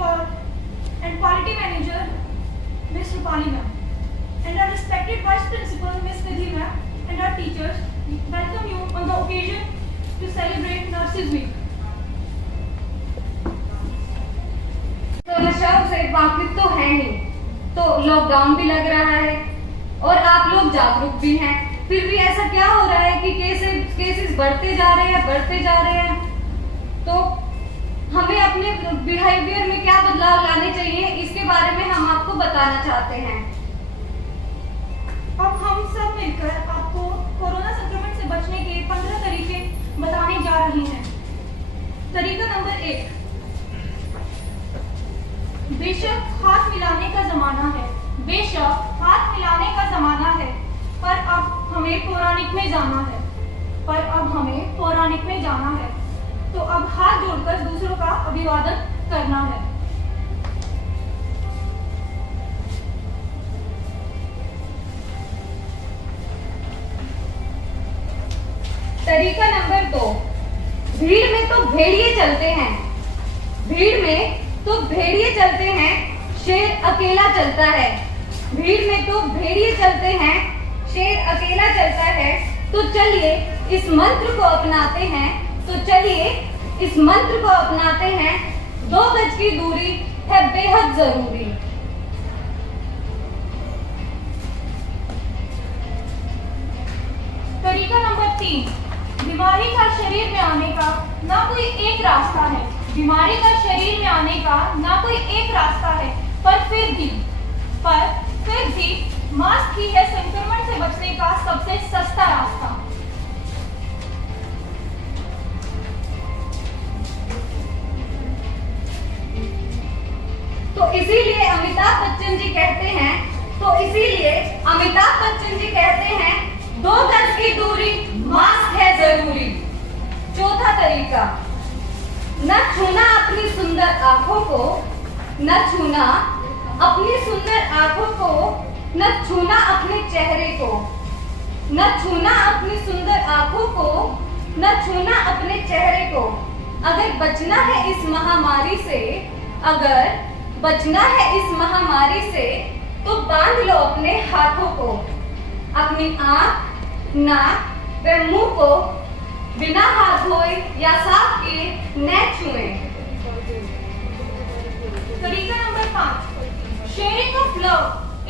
and Quality Manager, Ms. Rupali ma'am, and our respected Vice Principal, Ms. Nidhi ma'am, and our teachers, welcome you on the occasion to celebrate Nurses Week. तो नशा से वाकिफ तो है ही, तो lockdown भी लग रहा है और आप लोग जागरूक भी हैं, फिर भी ऐसा क्या हो रहा है कि केसेस बढ़ते जा रहे हैं। तो हमें अपने बिहेवियर में क्या बदलाव लाने चाहिए, इसके बारे में हम आपको बताना चाहते हैं। अब हम सब मिलकर आपको कोरोना संक्रमण से बचने के 15 तरीके बताने जा रहे हैं। तरीका नंबर 1, बेशक हाथ मिलाने का जमाना है, पर अब हमें पौराणिक में जाना है। तो अब हाथ जोड़कर दूसरों का अभिवादन करना है। तरीका नंबर 2, भीड़ में तो भेड़िए चलते हैं, शेर अकेला चलता है। तो चलिए इस मंत्र को अपनाते हैं। 2 गज की दूरी है बेहद जरूरी। तरीका नंबर 3, बीमारी का शरीर में आने का ना कोई एक रास्ता है, पर फिर भी मास्क ही है संक्रमण से बचने का सबसे सस्ता रास्ता। तो इसीलिए अमिताभ बच्चन जी कहते हैं 2 गज की दूरी, मास्क है जरूरी। चौथा तरीका, न छूना अपनी सुंदर आंखों को, न छूना अपने चेहरे को, न छूना अपनी सुंदर आंखों को, न छूना अपने चेहरे को। अगर बचना है इस महामारी से, तो बांध लो अपने हाथों को, अपनी आंख, नाक व मुंह को बिना हाथ धोए या साफ किए न छुएं। तरीका number 5, sharing of love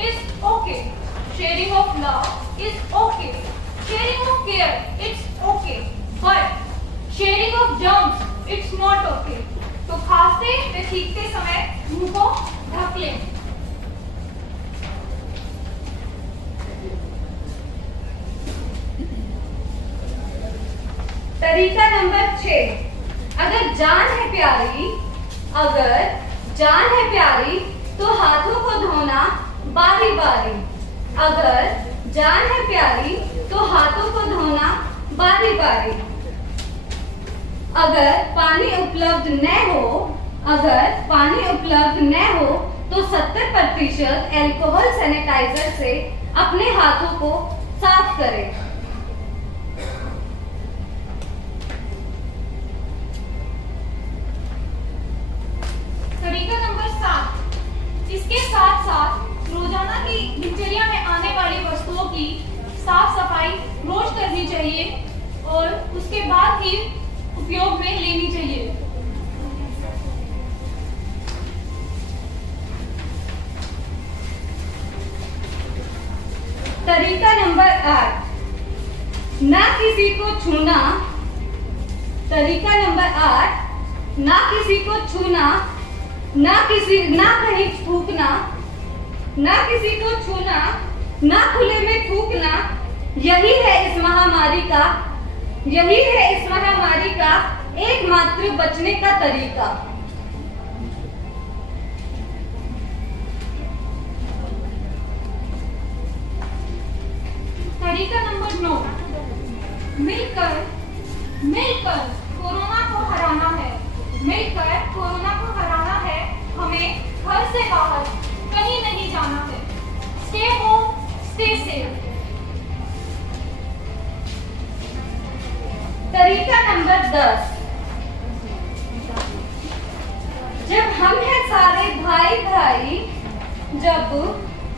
is okay, sharing of care it's okay, but sharing of germs it's not okay. तो खांसते व छींकते समय मुंह को ढक लें। तरीका नंबर 6, अगर जान है प्यारी तो हाथों को धोना बारी बारी। अगर पानी उपलब्ध न हो तो 70% अल्कोहल सैनिटाइजर से अपने हाथों को साफ करें। तरीका नंबर 7, इसके साथ साथ रोजाना की दिनचर्या में आने वाली वस्तुओं की साफ सफाई रोज करनी चाहिए और उसके बाद ही उपयोग में लेनी चाहिए। तरीका नंबर 8, ना किसी को छूना, ना खुले में थूकना। यही है इस महामारी का एकमात्र बचने का तरीका। तरीका नंबर 9, मिलकर कोरोना को हराना है। हमें घर से बाहर कहीं नहीं जाना है। Stay home, stay safe. तरीका नंबर 10, जब हम हैं साथ भाई भाई, जब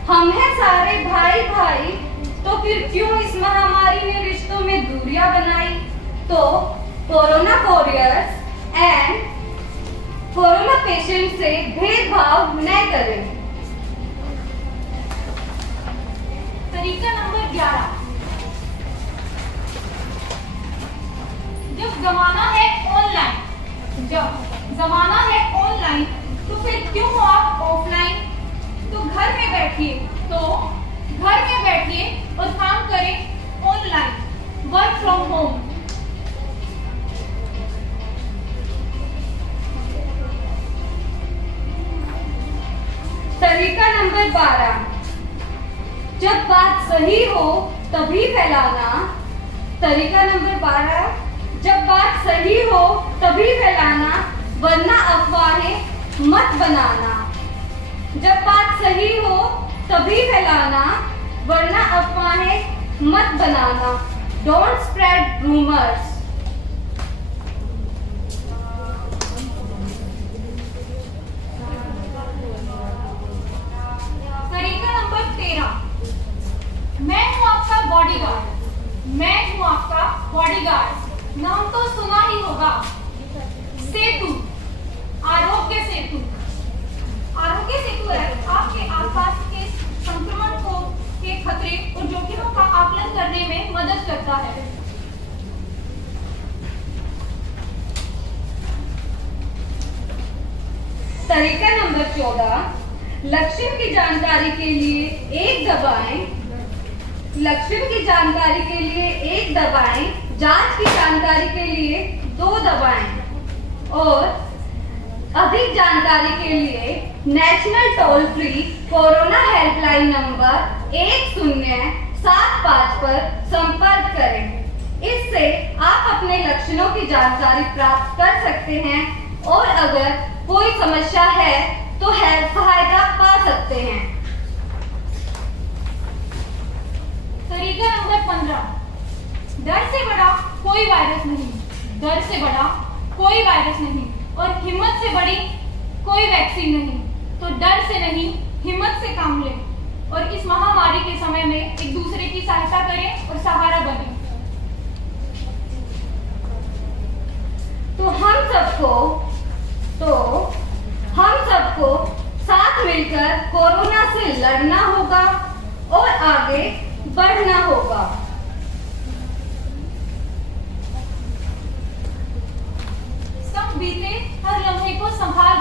हम हैं सारे भाई भाई, तो फिर क्यों इस महामारी ने रिश्तों में दूरियां बनाई? तो corona warriors and corona patient से भेदभाव न करें। तरीका नंबर 11, जब जमाना है ऑनलाइन, तो फिर क्यों हो आप ऑफलाइन? तो घर में बैठिए और काम करें ऑनलाइन, वर्क फ्रॉम होम। तरीका नंबर 12, जब बात सही हो तभी फैलाना। तरीका नंबर 12, जब बात सही हो तभी फैलाना, वरना अफवाहें मत बनाना। जब बात सही हो तभी फैलाना, वरना अफवाहें मत बनाना। Don't spread rumours. तरीका नंबर 13, मैं हूं आपका बॉडीगार्ड। नाम तो सुना ही होगा, सेतु, आरोग्य सेतु है आपके आसपास के संक्रमण के खतरे और जोखिमों का आकलन करने में मदद करता है। तरीका नंबर 14, लक्षण की जानकारी के लिए एक दबाएं, जांच की जानकारी के लिए 2 दबाएं और अधिक जानकारी के लिए national toll free corona helpline number 1075 पर संपर्क करें। इससे आप अपने लक्षणों की जानकारी प्राप्त कर सकते हैं और अगर कोई समस्या है तो हेल्प सहायता पा सकते हैं। तरीका नंबर 15, डर से बड़ा कोई वायरस नहीं और हिम्मत से बड़ी कोई वैक्सीन नहीं। तो डर से नहीं, हिम्मत से काम लें और इस महामारी के समय में एक दूसरे की सहायता करें और सहारा बनें। तो हम सबको साथ मिलकर कोरोना से लड़ना होगा और आगे बढ़ना होगा। संग बीते हर लम्हे को संभाल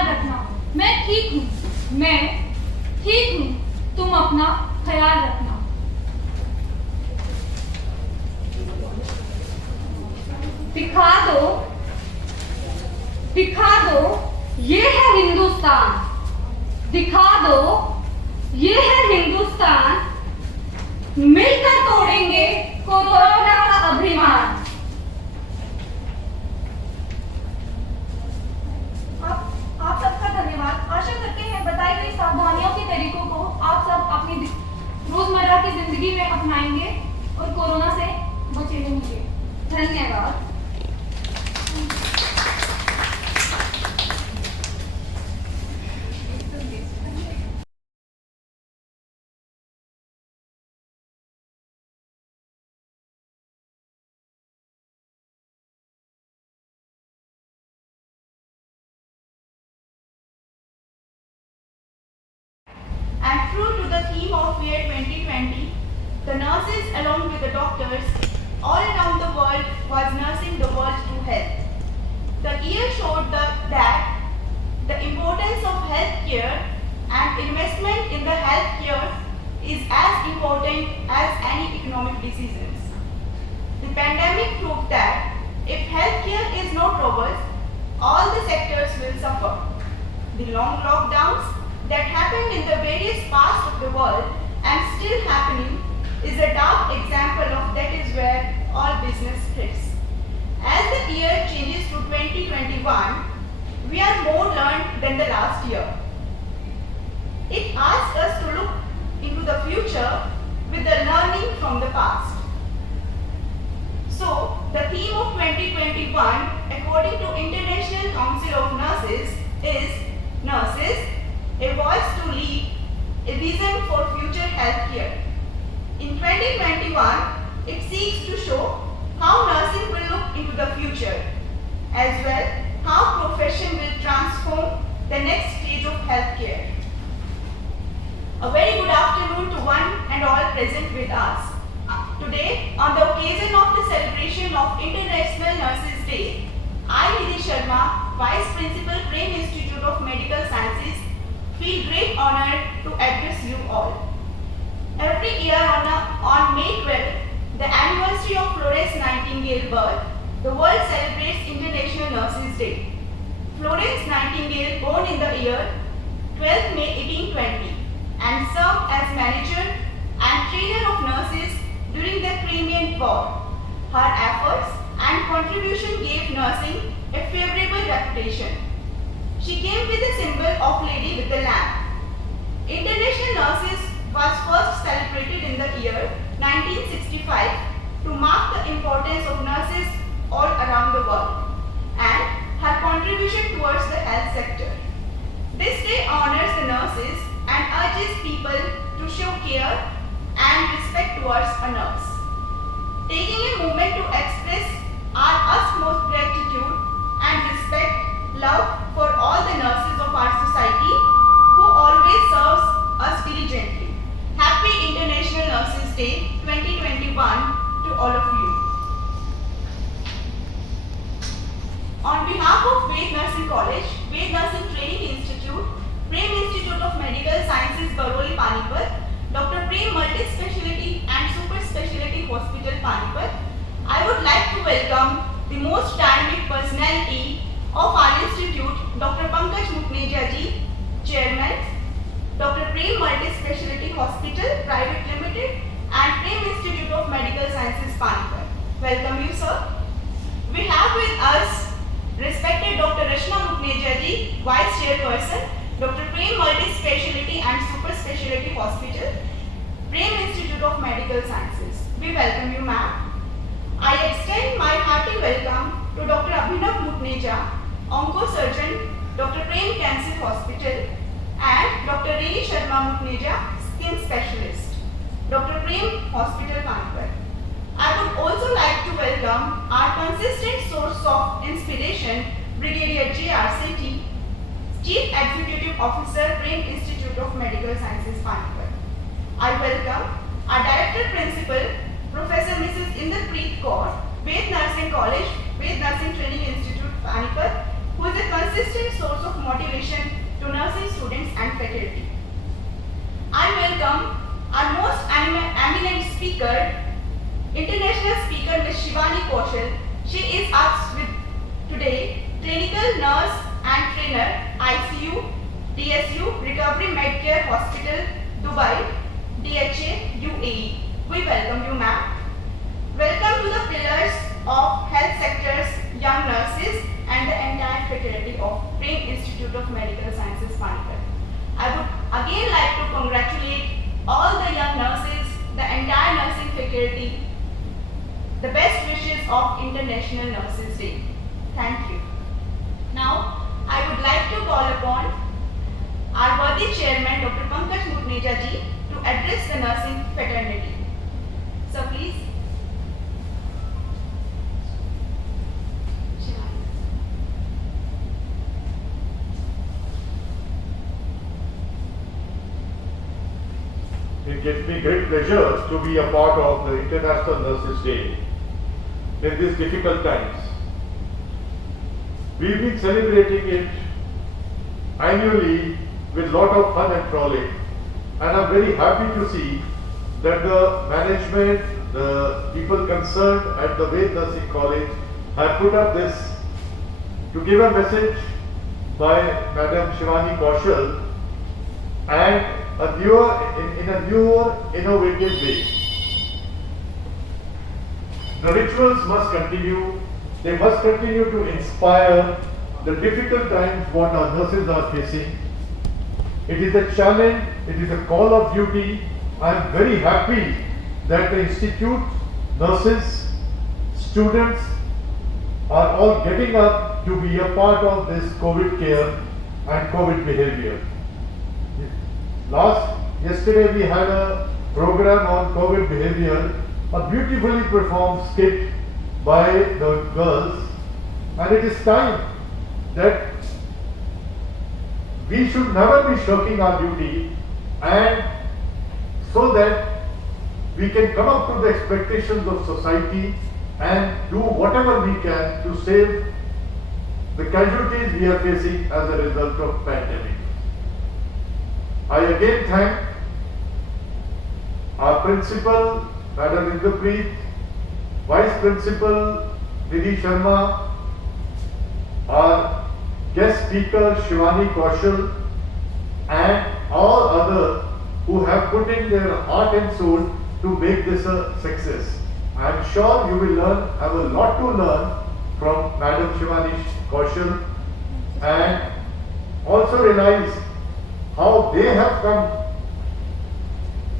रखना। मैं ठीक हूँ, तुम अपना ख्याल रखना। दिखा दो ये है हिंदुस्तान। दिखा दो ये है हिंदुस्तान। मिलकर तोड़ेंगे कोरोना का अभिमान। आप सबका धन्यवाद। आशा करते हैं बताई गई सावधानियों के तरीकों को आप सब अपनी रोजमर्रा की जिंदगी में अपनाएंगे और कोरोना से बचे रहेंगे। धन्यवाद। And true to the theme of Year 2020, the nurses along with the doctors all around the world was nursing the world to health. The year showed that the importance of healthcare and investment in the healthcare is as important as any economic decisions. The pandemic proved that if healthcare is not robust, all the sectors will suffer. The long lockdowns that happened in the various parts of the world and still happening is a dark example of that is where all business hits. As the year changes to 2021, we are more learned than the last year. It asks us to look into the future with the learning from the past. So, the theme of 2021, according according to International Council of Nurses is Nurses, a voice to lead, a vision for future healthcare. In 2021, it seeks to show how nursing will look into the future, as well how profession will transform the next stage of healthcare. A very good afternoon to one and all present with us. Today, on the occasion of the celebration of International Nurses Day, I, Nidhi Sharma, Vice Principal, Prem Institute of Medical Sciences, feel great honor to address you all. Every year on May 12th, the anniversary of Florence Nightingale birth, the world celebrates International Nurses Day. Florence Nightingale, born in the year 12 May 1820, and served as manager and trainer of nurses during the Crimean War. Her efforts and contribution gave nursing a favorable reputation. She came with the symbol of Lady with the Lamp. International Nurses was first celebrated in the year 1965 to mark the importance of nurses all around the world and her contribution towards the health sector. This day honors the nurses and urges people to show care and respect towards a nurse. Taking a moment to express our utmost gratitude and respect, love for all the nurses of our society who always serves us diligently. Happy International Nurses Day 2021 to all of you. On behalf of Ved Nursing College, Ved Nursing Training Institute, Prem Institute of Medical Sciences, Baroli, Panipat, Dr. Prem Multi-Speciality and Super Speciality Hospital, Panipat, I would like to welcome the most dynamic personality of our institute, Dr. Pankaj Mukneja ji, Chairman, Dr. Prem Multi-Speciality Hospital, Private Limited, and Prem Institute of Medical Sciences, Panipat. Welcome you, sir. We have with us respected Dr. Rashna Mukneja ji, Vice Chairperson, Dr. Prem Multi-Speciality and Super Speciality Hospital, Prem Institute of Medical Sciences. We welcome you, ma'am. I extend my hearty welcome to Dr. Abhinav Mukneja, Oncosurgeon, Dr. Prem Cancer Hospital, and Dr. Reni Sharma Mukneja, Skin Specialist, Dr. Prem Hospital, Panipat. I would also like to welcome our consistent source of inspiration, Brigadier J.R. Sethi, Chief Executive Officer, Prem Institute of Medical Sciences, Panipat. I welcome our Director Principal, Professor Mrs. Inderpreet Kaur, Ved Nursing College, Ved Nursing Training Institute, Panipat, who is a consistent source of motivation to nursing students and faculty. I welcome our most eminent speaker, international speaker Ms. Shivani Kaushal. She is us with today, clinical nurse and trainer, ICU, DSU, Recovery Medcare Hospital, Dubai, DHA, UAE. We welcome you, ma'am. Welcome to the pillars of health sectors, young nurses, and the entire faculty of Prem Institute of Medical Sciences, Panipat. I would again like to congratulate all the young nurses, the entire nursing faculty, the best wishes of International Nurses Day. Thank you. Now, I would like to call upon our worthy chairman, Dr. Pankaj Mukneja ji, to address the nursing fraternity. So please. It gives me great pleasure to be a part of the International Nurses Day in these difficult times. We've been celebrating it annually with lot of fun and frolic, and I'm very happy to see that the management, the people concerned at the Ved Nursing College have put up this to give a message by Madam Shivani Kaushal and in a newer, innovative way. The rituals must continue. They must continue to inspire the difficult times what our nurses are facing. It is a challenge, it is a call of duty. I am very happy that the institute, nurses, students are all getting up to be a part of this COVID care and COVID behavior. Yesterday we had a program on COVID behavior, a beautifully performed skit by the girls, and it is time that we should never be shirking our duty, and so that we can come up to the expectations of society and do whatever we can to save the casualties we are facing as a result of pandemic. I again thank our principal, Madam Indrapreet, Vice Principal Nidhi Sharma, our guest speaker Shivani Kaushal, and all others who have put in their heart and soul to make this a success. I am sure you will have a lot to learn from Madam Shivani Kaushal, and also realize how they have come,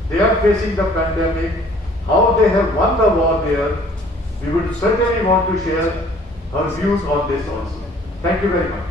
they are facing the pandemic, how they have won the war there. We would certainly want to share her views on this also. Thank you very much.